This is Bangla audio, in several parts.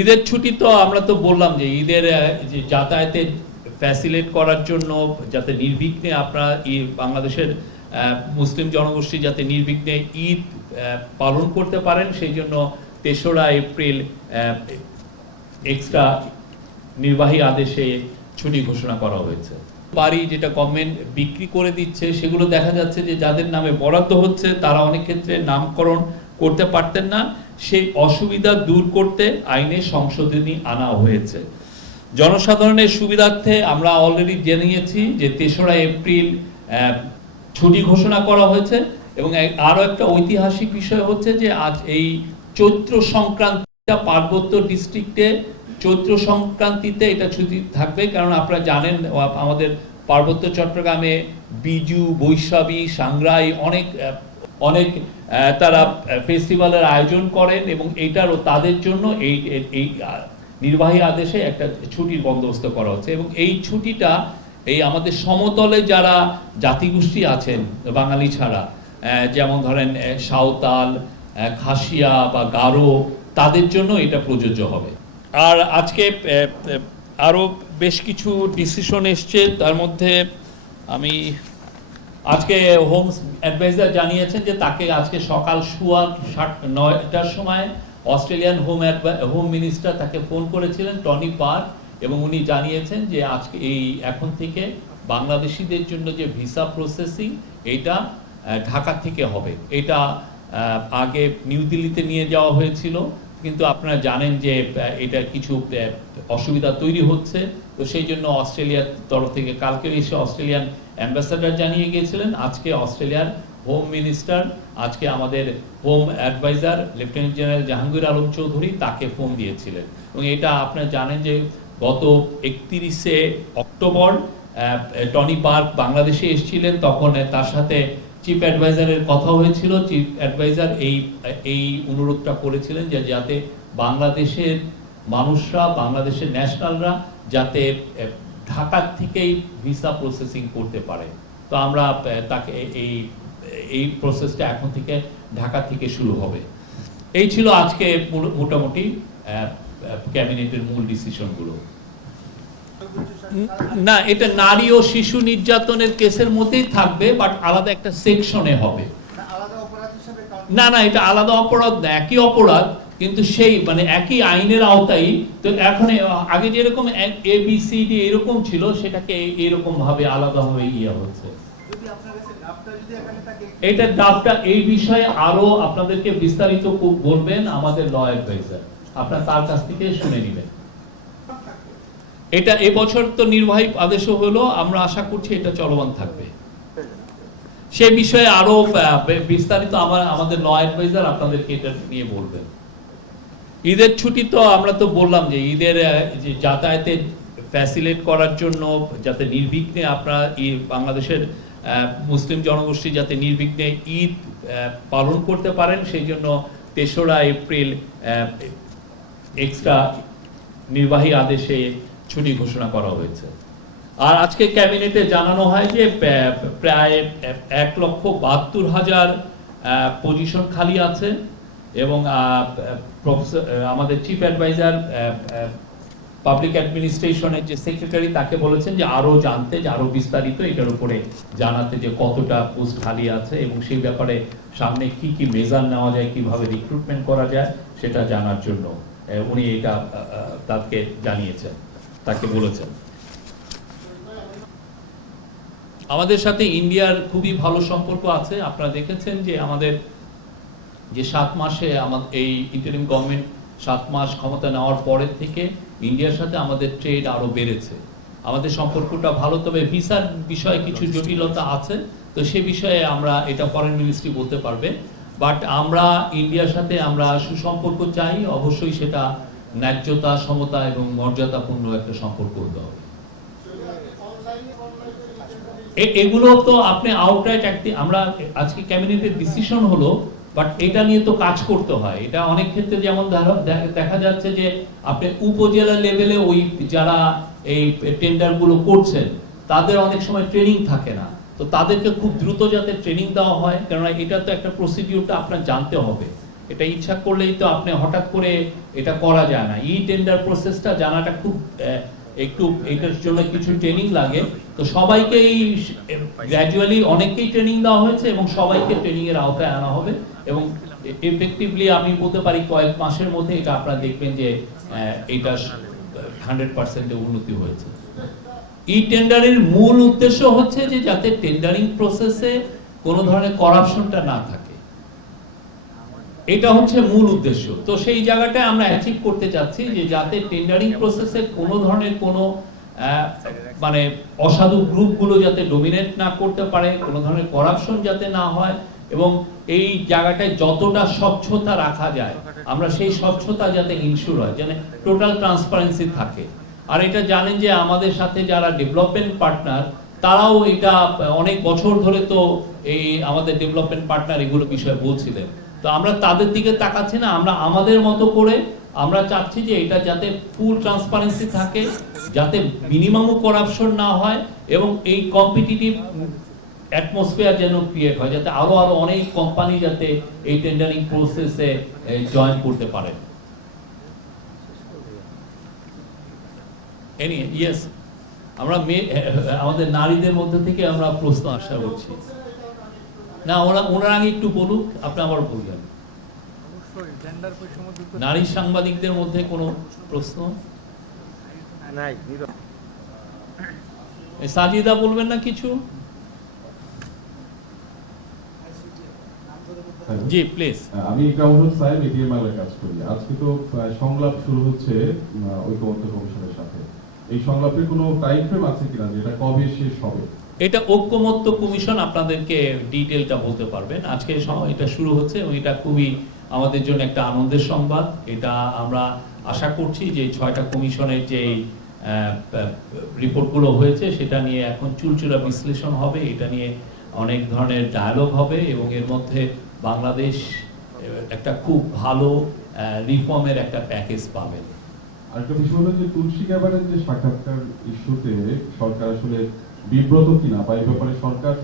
ঈদের ছুটি তো আমরা তো বললাম যে ঈদের যে যাতায়াতের ফ্যাসিলিটেট করার জন্য যাতে নির্বিঘ্নে আপনারা বাংলাদেশের মুসলিম জনগোষ্ঠী যাতে নির্বিঘ্নে ঈদ পালন করতে পারেন সেই জন্য ৩রা এপ্রিল এক্সট্রা নির্বাহী আদেশে ছুটি ঘোষণা করা হয়েছে। বাড়ি যেটা গভর্নমেন্ট বিক্রি করে দিচ্ছে সেগুলো দেখা যাচ্ছে যে যাদের নামে বরাদ্দ হচ্ছে তারা অনেক ক্ষেত্রে নামকরণ করতে পারতেন না, সেই অসুবিধা দূর করতে আইনে সংশোধনী আনা হয়েছে। জনসাধারণের সুবিধার্থে আমরা অলরেডি জানিয়েছি যে ৩রা এপ্রিল ছুটি ঘোষণা করা হয়েছে এবং আরও একটা ঐতিহাসিক বিষয় হচ্ছে যে আজ এই চৈত্র সংক্রান্তিটা পার্বত্য ডিস্ট্রিক্টে চৈত্র সংক্রান্তিতে এটা ছুটি থাকবে, কারণ আপনারা জানেন আমাদের পার্বত্য চট্টগ্রামে বিজু, বৈশাখী, সাংগ্রাই অনেক তারা ফেস্টিভ্যালের আয়োজন করেন এবং এইটারও তাদের জন্য এই নির্বাহী আদেশে একটা ছুটির বন্দোবস্ত করা হচ্ছে। এবং এই ছুটিটা এই আমাদের সমতলে যারা জাতিগোষ্ঠী আছেন বাঙালি ছাড়া, যেমন ধরেন সাঁওতাল, খাসিয়া বা গারো, তাদের জন্য এটা প্রযোজ্য হবে। আর আজকে আরও বেশ কিছু ডিসিশন এসছে, তার মধ্যে আমি আজকে হোম অ্যাডভাইজার জানিয়েছেন যে তাকে আজকে সকাল 9টার সময় অস্ট্রেলিয়ান হোম মিনিস্টার তাকে ফোন করেছিলেন টনি পার্ক, এবং উনি জানিয়েছেন যে আজকে এখন থেকে বাংলাদেশিদের জন্য যে ভিসা প্রসেসিং এটা ঢাকা থেকে হবে। এটা আগে নিউ দিল্লিতে নিয়ে যাওয়া হয়েছিল, কিন্তু আপনারা জানেন যে এটা কিছু অসুবিধা তৈরি হচ্ছে, তো সেই জন্য অস্ট্রেলিয়ার তরফ থেকে কালকে এসে অস্ট্রেলিয়ান অ্যাম্বাসাডার জানিয়ে গিয়েছিলেন, আজকে অস্ট্রেলিয়ার হোম মিনিস্টার, আজকে আমাদের home adviser lieutenant general Jahangir Alam Chowdhury তাকে ফোন দিয়েছিলেন। এবং এটা আপনারা জানেন যে গত 31শে অক্টোবর টনি পার্ক বাংলাদেশে এসেছিলেন, তখন তার সাথে চিফ অ্যাডভাইজারের কথা হয়েছিল। চিফ অ্যাডভাইজার এই অনুরোধটা করেছিলেন যে যাতে বাংলাদেশের মানুষরা, বাংলাদেশের ন্যাশনালরা যাতে ঢাকার থেকেই ভিসা প্রসেসিং করতে পারে। তো আমরা তাকে এই প্রসেসটা এখন থেকে ঢাকা থেকে শুরু হবে। এই ছিল আজকে মোটামুটি ক্যাবিনেটের মূল ডিসিশনগুলো। না, এটা নারী ও শিশু নির্যাতনের কেসের মধ্যেই থাকবে, বাট আলাদা একটা সেকশনে হবে। না, এটা আলাদা অপরাধ না, একই অপরাধ, কিন্তু সেই মানে একই আইনের আওতায়। তো এখন আগে যেরকম ABCD এরকম ছিল, সেটাকে এরকম ভাবে আলাদাভাবে হচ্ছে। এটা ডাবটা এই বিষয়ে আরো আপনাদেরকে বিস্তারিত বলবেন আমাদের ল অ্যাডভাইজার, আপনারা তার কাছ থেকে শুনে নেবেন। এটা এবছর তো নির্বাহী আদেশও হলো, আমরা আশা করছি এটা চলমান থাকবে। সে বিষয়ে আরো বিস্তারিত আমাদের ল অ্যাডভাইজার আপনাদেরকে এটা নিয়ে বলবেন। ঈদের ছুটি তো আমরা তো বললাম যে ঈদের যে যাতায়াতের ফ্যাসিলিটেট করার জন্য যাতে নির্বিঘ্নে আপনারা বাংলাদেশের মুসলিম জনগোষ্ঠী যাতে নির্বিঘ্নে ঈদ পালন করতে পারেন সেই জন্য ৩রা এপ্রিল এক্সট্রা নির্বাহী আদেশে ছুটি ঘোষণা করা হয়েছে। আর আজকে ক্যাবিনেটে জানানো হয় যে প্রায় ১,৭২,০০০ পজিশন খালি আছে, এবং আমাদের চিফ অ্যাডভাইজার পাবলিক অ্যাডমিনিস্ট্রেশনের যে সেক্রেটারি তাকে বলেছেন যে আরো জানতে, যে আরো বিস্তারিত এটার উপরে জানাতে, যে কতটা পোস্ট খালি আছে এবং সেই ব্যাপারে সামনে কি মেজার নেওয়া যায়, কিভাবে রিক্রুটমেন্ট করা যায় সেটা জানার জন্য উনি এটা তাকে জানিয়েছেন, তাকে বলেছেন। আমাদের সাথে ইন্ডিয়ার খুবই ভালো সম্পর্ক আছে। আপনারা দেখেছেন যে আমাদের যে 7 মাসে এই ইন্টারিম গভর্নমেন্ট 7 মাস ক্ষমতা নেওয়ার পরের থেকে ইন্ডিয়ার সাথে আমাদের ট্রেড আরো বেড়েছে। আমাদের সম্পর্কটা ভালো, তবে ভিসার বিষয়ে কিছু জটিলতা আছে, তো সে বিষয়ে আমরা এটা ফরেন মিনিস্ট্রি বলতে পারবে। বাট আমরা ইন্ডিয়ার সাথে আমরা সুসম্পর্ক চাই, অবশ্যই সেটা ন্যায্যতা, সমতা এবং মর্যাদাপূর্ণ একটা সম্পর্ক হতে হবে। এগুলো তো আপনি আউটরাইট আমরা আজকে ক্যাবিনেটের ডিসিশন হলো, বাট এটা নিয়ে তো কাজ করতে হয়। এটা অনেক ক্ষেত্রে যেমন দেখা যাচ্ছে যে আপনি উপজেলা লেভেলে ওই যারা এই টেন্ডারগুলো করছেন তাদের অনেক সময় ট্রেনিং থাকে না, তো তাদেরকে খুব দ্রুত যাতে ট্রেনিং দেওয়া হয়, কারণ এটা তো একটা প্রসিডিউরটা আপনার জানতে হবে। এটা ইচ্ছা করলেই তো আপনি হঠাৎ করে এটা করা যায় না। ই টেন্ডার প্রসেসটা জানাটা খুব একটু, এটার জন্য কিছু ট্রেনিং লাগে। তো সবাইকেই গ্র্যাজুয়ালি অনেককেই ট্রেনিং দেওয়া হয়েছে এবং সবাইকে ট্রেনিং এর আওতায় আনা হবে এবং এফেক্টিভলি আমি বলতে পারি কয়েক মাসের মধ্যে এটা আপনারা দেখবেন যে এটা 100% উন্নতি হয়েছে। ই টেন্ডারের মূল উদ্দেশ্য হচ্ছে যে যাতে টেন্ডারিং প্রসেসে কোনো ধরনের করাপশনটা না থাকে, এটা হচ্ছে মূল উদ্দেশ্য। তো সেই জায়গাটায় আমরা অ্যাচিভ করতে চাচ্ছি যে যাতে টেন্ডারিং প্রসেসে কোনো ধরনের কোনো মানে অসাধু গ্রুপগুলো যাতে ডমিনেট না করতে পারে, কোনো ধরনের করাপশন যাতে না হয় এবং এই জায়গাটায় যতটা স্বচ্ছতা রাখা যায় আমরা সেই স্বচ্ছতা যাতে ইনশিওর হয়, যেন টোটাল ট্রান্সপারেন্সি থাকে। আর এটা জানেন যে আমাদের সাথে যারা ডেভেলপমেন্ট পার্টনার তারাও এটা অনেক বছর ধরে তো এই আমাদের ডেভেলপমেন্ট পার্টনার এগুলো বিষয়ে বলছিলেন। তো আমরা তাদের দিকে তাকাচ্ছি না, আমরা আমাদের মতো করে আমরা চাচ্ছি যে এটা যাতে ফুল ট্রান্সপারেন্সি থাকে, যাতে মিনিমামও করাপশন না হয় এবং এই কম্পিটিটিভ অ্যাটমসফিয়ার যেন ক্রিয়েট হয়, যাতে আরো অনেক কোম্পানি যাতে এই টেন্ডারিং প্রসেসে জয়েন করতে পারে। ইয়েস, আমরা আমাদের নারীদের মধ্যে থেকে আমরা প্রশ্ন আশা করছি। না, ওনারা আগে একটু বলুক, আপনি আবার বলবেন। নারী সাংবাদিকদের মধ্যে কোনো প্রশ্ন নাই? সাজিদা বলবেন না কিছু? জি প্লিজ। আমি ইকরামুল সাহেব, এটিএম বাংলায় কাজ করি। আজকে তো সংলাপ শুরু হচ্ছে ঐক্যমত্য কমিশনের সাথে। এই সংলাপের কোনো টাইম ফ্রেম আছে কিনা, যেটা কবে শেষ হবে? এটা ঐক্যমত্য কমিশন আপনাদেরকে ডিটেলটা বলতে পারবেন। আজকে এটা শুরু হচ্ছে এবং এটা খুবই আমাদের জন্য একটা আনন্দের সংবাদ। এটা আমরা আশা করছি যে 6টা কমিশনের যে রিপোর্টগুলো হয়েছে সেটা নিয়ে এখন চুলচুলা বিশ্লেষণ হবে, এটা নিয়ে অনেক ধরনের ডায়ালগ হবে এবং এর মধ্যে বাংলাদেশ একটা খুব ভালো রিফর্মের একটা প্যাকেজ পাবে। আরেকটা বিষয় হলো যে তুলসী গ্যাবারের যে সাক্ষাৎকার ইস্যুতে সরকার আসলে বিব্রত কিনা, বা এই ব্যাপারে সরকার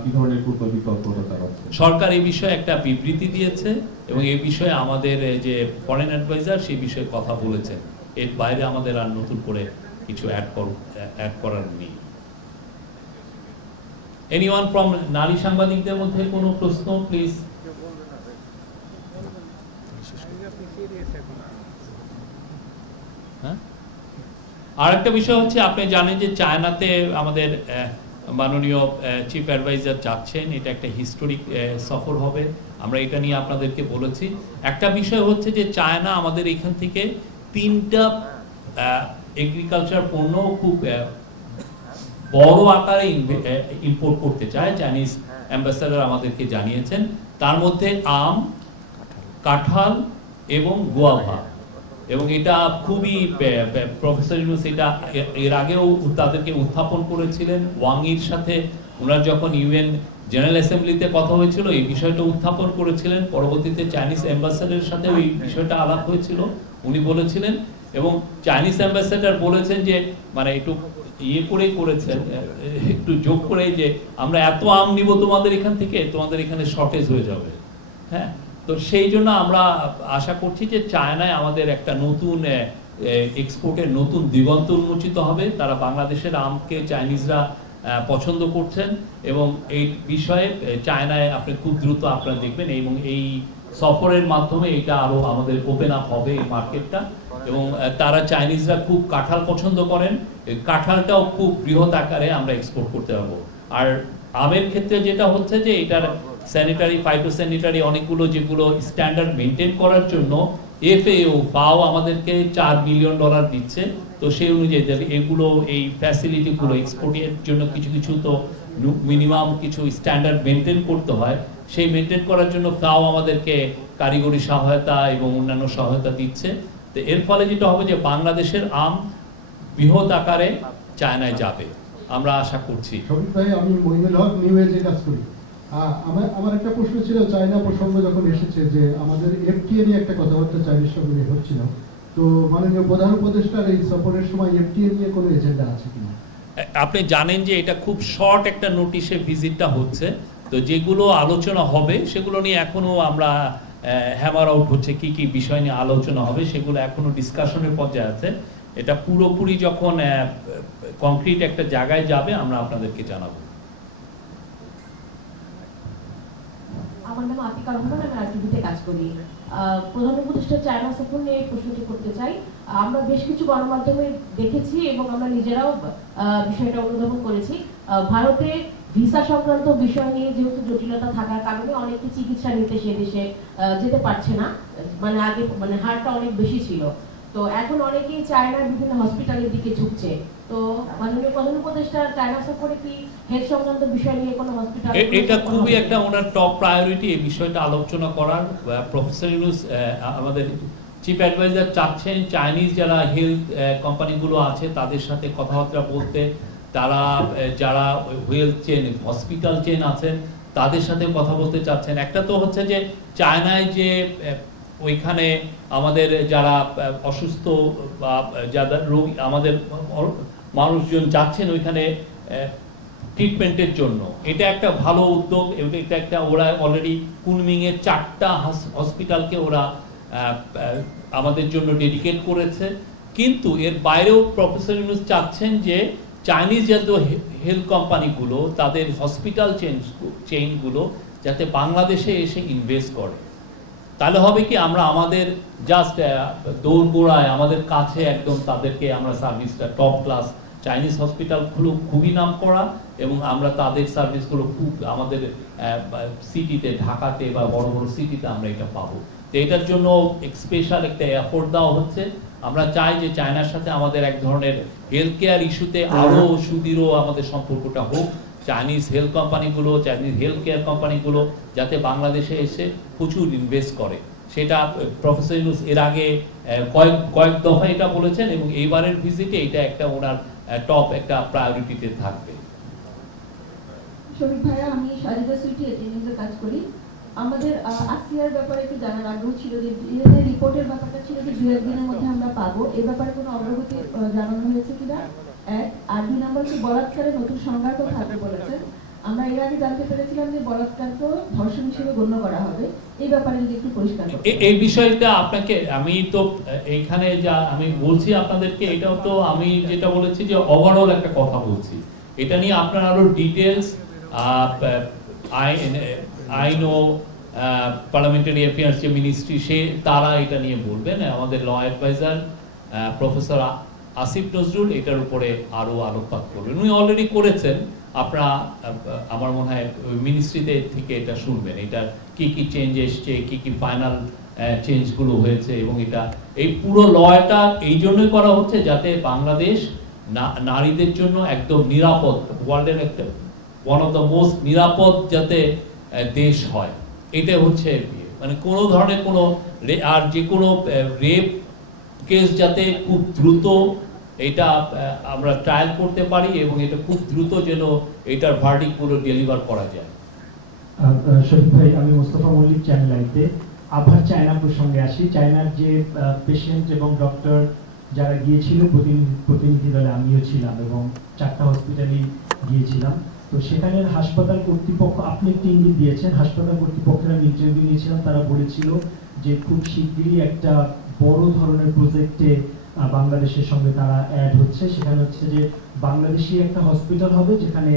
কি ধরনের কূটনৈতিক তৎপরতা চালাচ্ছে? সরকার এই বিষয়ে একটা বিবৃতি দিয়েছে এবং এই বিষয়ে আমাদের যে ফরেন অ্যাডভাইজার সেই বিষয়ে কথা বলেছেন। এর বাইরে আমাদের আর নতুন করে কিছু অ্যাড করার নেই। এনিওয়ান ফ্রম নারী সাংবাদিকদের মধ্যে কোনো প্রশ্ন প্লিজ? আর একটা বিষয় হচ্ছে, আপনি জানেন যে চায়নাতে আমাদের মাননীয় চিফ অ্যাডভাইজার যাচ্ছেন, এটা একটা হিস্টোরিক সফর হবে, আমরা এটা নিয়ে আপনাদেরকে বলেছি। একটা বিষয় হচ্ছে যে চায়না আমাদের এখান থেকে 3টা এগ্রিকালচার পণ্য খুব বড় আকারে ইম্পোর্ট করতে চায়, চাইনিজ অ্যাম্বাসেডর আমাদেরকে জানিয়েছেন। তার মধ্যে আম, কাঁঠাল এবং গোয়াভা, এবং এটা খুবই প্রফেসর ইউনুস এটা এর আগেও তাদেরকে উত্থাপন করেছিলেন। ওয়াংয়ের সাথে ওনার যখন ইউএন জেনারেল অ্যাসেম্বলিতে কথা হয়েছিল এই বিষয়টা উত্থাপন করেছিলেন। পরবর্তীতে চাইনিজ অ্যাম্বাসেডারের সাথে ওই বিষয়টা আলাপ হয়েছিল, উনি বলেছিলেন এবং চাইনিজ অ্যাম্বাসেডার বলেছেন যে মানে একটু ইয়ে করেই করেছেন, একটু যোগ করে যে আমরা এত আম নিব তোমাদের এখান থেকে, তোমাদের এখানে শর্টেজ হয়ে যাবে। হ্যাঁ, তো সেই জন্য আমরা আশা করছি যে চায়নায় আমাদের একটা নতুন এক্সপোর্টের নতুন দিগন্ত উন্মোচিত হবে। তারা বাংলাদেশের আমকে চাইনিজরা পছন্দ করছেন এবং এই বিষয়ে চায়নায় আপনি খুব দ্রুত আপনারা দেখবেন এবং এই সফরের মাধ্যমে এটা আরো আমাদের ওপেন আপ হবে এই মার্কেটটা। এবং তারা চাইনিজরা খুব কাঁঠাল পছন্দ করেন, কাঁঠালটাও খুব বৃহৎ আকারে আমরা এক্সপোর্ট করতে পারবো। আর আমের ক্ষেত্রে যেটা হচ্ছে যে এটার স্যানিটারি, ফাইটোস্যানিটারি অনেকগুলো যেগুলো স্ট্যান্ডার্ড মেনটেন করার জন্য এফএও পাও আমাদেরকে $4 বিলিয়ন দিচ্ছে। তো সেই অনুযায়ী এগুলো এই ফ্যাসিলিটিগুলো এক্সপোর্টের জন্য কিছু কিছু তো মিনিমাম কিছু স্ট্যান্ডার্ড মেনটেন করতে হয়, সেই মেনটেন করার জন্য ফাও আমাদেরকে কারিগরি সহায়তা এবং অন্যান্য সহায়তা দিচ্ছে। তো এর ফলে যেটা হবে যে বাংলাদেশের আম বৃহৎ আকারে চায়নায় যাবে আমরা আশা করছি। শফিক ভাই, আমি মহিনুল হক নিউ এজে কাজ করি। আমার একটা প্রশ্ন ছিল, চায়না প্রসঙ্গ যখন এসেছে যে আমাদের এফটিএ নিয়ে একটা কথাবার্তা চাইনিজ সঙ্গে হচ্ছিল, তো মাননীয় প্রধান উপদেষ্টার এই সফরের সময় এফটিএ নিয়ে কোনো এজেন্ডা আছে কিনা? আপনি জানেন যে এটা খুব শর্ট একটা নোটিশে ভিজিটটা হচ্ছে, তো যেগুলো আলোচনা হবে সেগুলো নিয়ে এখনো আমরা হ্যামার আউট হচ্ছে, কি কি বিষয় নিয়ে আলোচনা হবে, সেগুলো এখনো ডিসকাশনের পর্যায়ে আছে। এটা পুরোপুরি যখন কংক্রিট একটা জায়গায় যাবে আমরা আপনাদেরকে জানাবো। আমার নাম আতিকা রহমান, আমি আরটিভিতে কাজ করি। প্রধান উপদেষ্টা চায়না সফর নিয়ে প্রশ্নটি করতে চাই। আমরা বেশ কিছু গণমাধ্যমে দেখেছি এবং আমরা নিজেরাও বিষয়টা অনুধাবন করেছি। ভারতে ভিসা সংক্রান্ত বিষয় নিয়ে যেহেতু জটিলতা থাকার কারণে অনেকে চিকিৎসা নিতে সে দেশে যেতে পারছে না, মানে আগে মানে হারটা অনেক বেশি ছিল। তো এখন অনেকেই চায়নার বিভিন্ন হসপিটালের দিকে ঝুঁকছে। তো মাননীয় প্রধান উপদেষ্টা চায়না সফরে কি হেলথ সংক্রান্ত বিষয় নিয়ে কোনো হসপিটাল? এটা খুবই একটা ওনার টপ প্রায়োরিটি, এই বিষয়টা আলোচনা করার। প্রফেসর ইউনূস আমাদের চিফ অ্যাডভাইজার চাচ্ছেন চাইনিজ যারা হেলথ কোম্পানিগুলো আছে তাদের সাথে কথাবার্তা বলতে, তারা যারা হেলথ চেন হসপিটাল চেন আছেন তাদের সাথে কথা বলতে চাচ্ছেন। একটা তো হচ্ছে যে চায়নায় যে ওইখানে আমাদের যারা অসুস্থ বা যাদের রোগী আমাদের মানুষজন যাচ্ছেন ওইখানে ট্রিটমেন্টের জন্য, এটা একটা ভালো উদ্যোগ। এটা একটা ওরা অলরেডি কুনমিংয়ের 4টা হসপিটালকে ওরা আমাদের জন্য ডেডিকেট করেছে। কিন্তু এর বাইরেও প্রফেসর ইউনূস চাচ্ছেন যে চাইনিজ যত হেলথ কোম্পানিগুলো তাদের হসপিটাল চেইনগুলো যাতে বাংলাদেশে এসে ইনভেস্ট করে। তাহলে হবে কি আমরা আমাদের জাস্ট দৌড়গোড়ায় আমাদের কাছে একদম তাদেরকে আমরা সার্ভিসটা টপ ক্লাস চাইনিজ হসপিটালগুলো খুবই নাম করা, এবং আমরা তাদের সার্ভিসগুলো খুব আমাদের সিটিতে ঢাকাতে বা বড় বড় সিটিতে আমরা এটা পাবো। তো এটার জন্য স্পেশাল একটা এফোর্ট দেওয়া হচ্ছে। আমরা চাই যে চায়নার সাথে আমাদের এক ধরনের হেলথ কেয়ার ইস্যুতে আরও সুদৃঢ় আমাদের সম্পর্কটা হোক। চাইনিজ হেলথ কোম্পানিগুলো, চাইনিজ হেলথ কেয়ার কোম্পানিগুলো যাতে বাংলাদেশে এসে প্রচুর ইনভেস্ট করে, সেটা প্রফেসর ইউনূস এর আগে কয়েক দফা এটা বলেছেন, এবং এইবারের ভিজিটে এটা একটা ওনার টপ একটা প্রায়োরিটিতে থাকবে। শরীফ ভাইয়া, আমি সাজিদা সুইটি এজেন্সিতে কাজ করি। আমাদের আসিয়ার ব্যাপারে একটু জানার আগ্রহ ছিল যে রিপোর্টের ব্যাপারটা ছিল যে 2-1 দিনের মধ্যে আমরা পাবো, এই ব্যাপারে কোনো অগ্রগতি জানানো হয়েছে কিনা? এক আর 2 নম্বর কি বলাৎকারে নতুন সংজ্ঞা তো থাকবে বলেছেন। আমরা এর আগে জানতে পেরেছিলাম যে বলাৎকারকেও ধর্ষণ হিসেবে গণ্য করা হবে, এই ব্যাপারে যদি একটু পরিষ্কার করেন। এই বিষয়টা আপনাকে আমি তো এইখানে যা আমি বলছি আপনাদেরকে, এটাও তো আমি যেটা বলেছি যে ওভারঅল একটা কথা বলছি। এটা নিয়ে আপনার আরো ডিটেলস আইন ও পার্লামেন্টারি অ্যাফেয়ার্স যে মিনিস্ট্রি তারা এটা নিয়ে বলবেন। আমাদের law adviser professor Asif Nazrul এটার উপরে আরো আলোকপাত করবেন, উনি অলরেডি করেছেন। আপনারা আমার মনে হয় মিনিস্ট্রিতে থেকে এটা শুনবেন, এটা কি কি চেঞ্জ এসছে, কি কি ফাইনাল চেঞ্জগুলো হয়েছে, এবং এটা এই পুরো লটা এই জন্যই করা হচ্ছে যাতে বাংলাদেশ নারীদের জন্য একদম নিরাপদ, ওয়ার্ল্ডের একটা ওয়ান অফ দ্য মোস্ট নিরাপদ যাতে দেশ হয়। এটা হচ্ছে মানে কোনো ধরনের কোনো আর যে কোনো রেপ কেস যাতে খুব দ্রুত এটা আমরা ট্রায়াল করতে পারি, এবং এটা খুব দ্রুত যেন এটার ভার্ডিক্ট পুরো ডেলিভার করা যায়। শরীফ ভাই, আমি মোস্তফা মল্লিক, চ্যানেল আইতে। আবার চায়না প্রসঙ্গে আসি। চায়নার যে পেশেন্ট এবং ডক্টর যারা গিয়েছিল প্রতিনিধি দলে আমিও ছিলাম, এবং 4টা হসপিটালেই গিয়েছিলাম। তো সেখানের হাসপাতাল কর্তৃপক্ষ, আপনি একটি ইঙ্গিত দিয়েছেন, হাসপাতাল কর্তৃপক্ষের আমি ইন্টারভিউ নিয়েছিলাম, তারা বলেছিল যে খুব শীঘ্রই একটা বড় ধরনের প্রজেক্টে বাংলাদেশের সঙ্গে তারা অ্যাড হচ্ছে। সেখানে হচ্ছে যে বাংলাদেশি একটা হসপিটাল হবে যেখানে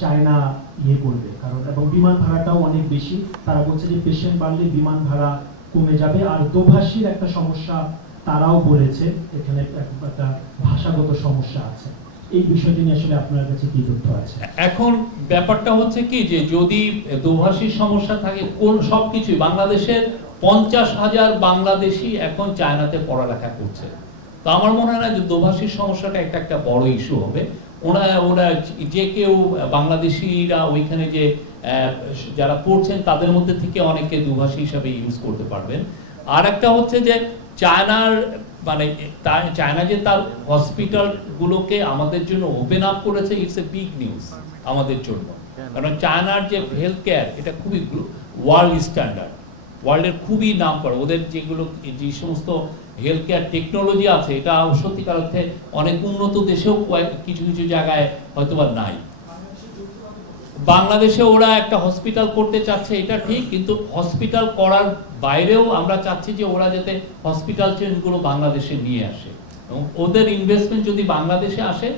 চায়না ইয়ে করবে, কারণ এবং বিমান ভাড়াটাও অনেক বেশি। তারা বলছে যে পেশেন্ট বাড়লে বিমান ভাড়া কমে যাবে। আর দোভাষীর একটা সমস্যা তারাও বলেছে, এখানে একটা ভাষাগত সমস্যা আছে। এই বিষয়টি নিয়ে আসলে আপনার কাছে কি তথ্য আছে? এখন ব্যাপারটা হচ্ছে কি যে যদি দোভাষীর সমস্যা থাকে, কোন সবকিছুই বাংলাদেশের 50,000 বাংলাদেশি এখন চায়নাতে পড়ালেখা করছে। তো আমার মনে হয় না যে দোভাষীর সমস্যাটা একটা বড় ইস্যু হবে। ওরা যে কেউ বাংলাদেশিরা ওইখানে যে যারা পড়ছেন তাদের মধ্যে থেকে অনেকে দুভাষী হিসাবে ইউজ করতে পারবেন। আর একটা হচ্ছে যে চায়নার মানে চায়না যে তার হসপিটালগুলোকে আমাদের জন্য ওপেন আপ করেছে, ইটস এ বিগ নিউজ আমাদের জন্য। কারণ চায়নার যে হেলথ কেয়ার এটা খুবই ওয়ার্ল্ড স্ট্যান্ডার্ড, ওয়ার্ল্ডের খুবই নাম করা। ওদের যে সমস্ত হেলথ কেয়ার টেকনোলজি আছে এটা সত্যিকার অর্থে অনেক উন্নত দেশেও কিছু কিছু জায়গায় হয়তোবা নাই। বাংলাদেশে ওরা একটা হসপিটাল করতে চাচ্ছে, এটা ঠিক, কিন্তু হসপিটাল করার বাইরেও আমরা চাচ্ছি যে ওরা যাতে হসপিটাল চেনগুলো বাংলাদেশে নিয়ে আসে, এবং ওদের ইনভেস্টমেন্ট যদি বাংলাদেশে আসে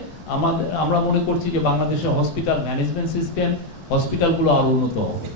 আমরা মনে করছি যে বাংলাদেশের হসপিটাল ম্যানেজমেন্ট সিস্টেম, হসপিটালগুলো আরো উন্নত হবে।